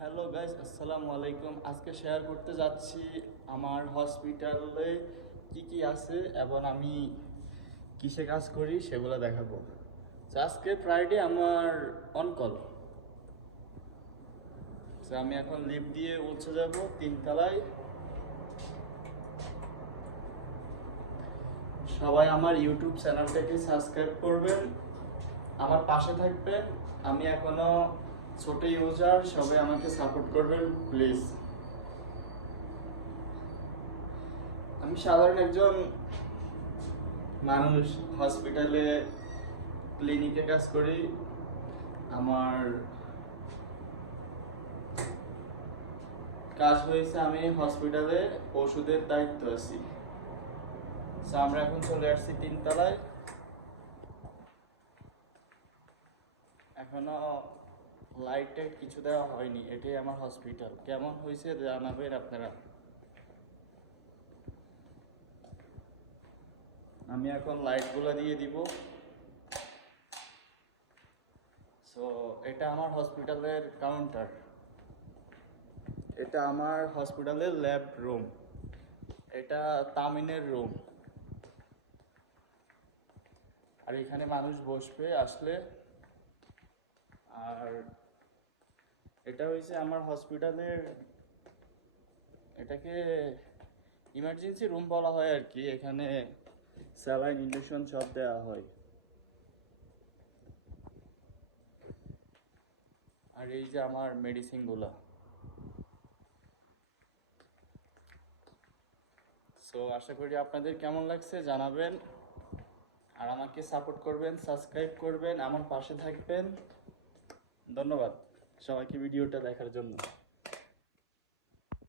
Hello guys, আসসালামু আলাইকুম। আজকে শেয়ার করতে যাচ্ছি আমার হসপিটালে কি কি আছে এবং আমি কিসে কাজ করি সেগুলো দেখাবো। তো আজকে ফ্রাইডে আমার অনকল। তো আমি এখন লিফট দিয়ে উঠে যাব 3 তলায়। সবাই আমার ইউটিউব চ্যানেলটাকে সাবস্ক্রাইব করবেন, আমার পাশে থাকবেন। আমি এখনো ছোট ইউজার, সবাই আমাকে সাপোর্ট করবেন প্লিজ। আমি সাধারণ একজন মানুষ, হসপিটালে ক্লিনিকে কাজ করি। আমার কাজ হয়েছে আমি হসপিটালে ওষুধের দায়িত্ব আছি। আমরা এখন চলে আসছি 3 তলায়। এখনো লাইটে কিছু দেওয়া হয়নি, এটাই আমার হসপিটাল। কেমন হয়েছে জানাবেন আপনারা। আমি এখন লাইটগুলো দিয়ে দিব। সো এটা আমার হসপিটালের কাউন্টার, এটা আমার হসপিটালের ল্যাব রুম, এটা তামিনের রুম। আর এখানে মানুষ বসবে আসলে। আর এটা হয়েছে আমার হসপিটালের, এটাকে ইমার্জেন্সি রুম বলা হয় আর কি। এখানে স্যালাইন, ইনজেকশন সব দেওয়া হয়। আর এই যে আমার মেডিসিনগুলো। সো আশা করি আপনাদের কেমন লাগছে জানাবেন, আর আমাকে সাপোর্ট করবেন, সাবস্ক্রাইব করবেন, আমার পাশে থাকবেন। ধন্যবাদ সবাইকে ভিডিওটা দেখার জন্য।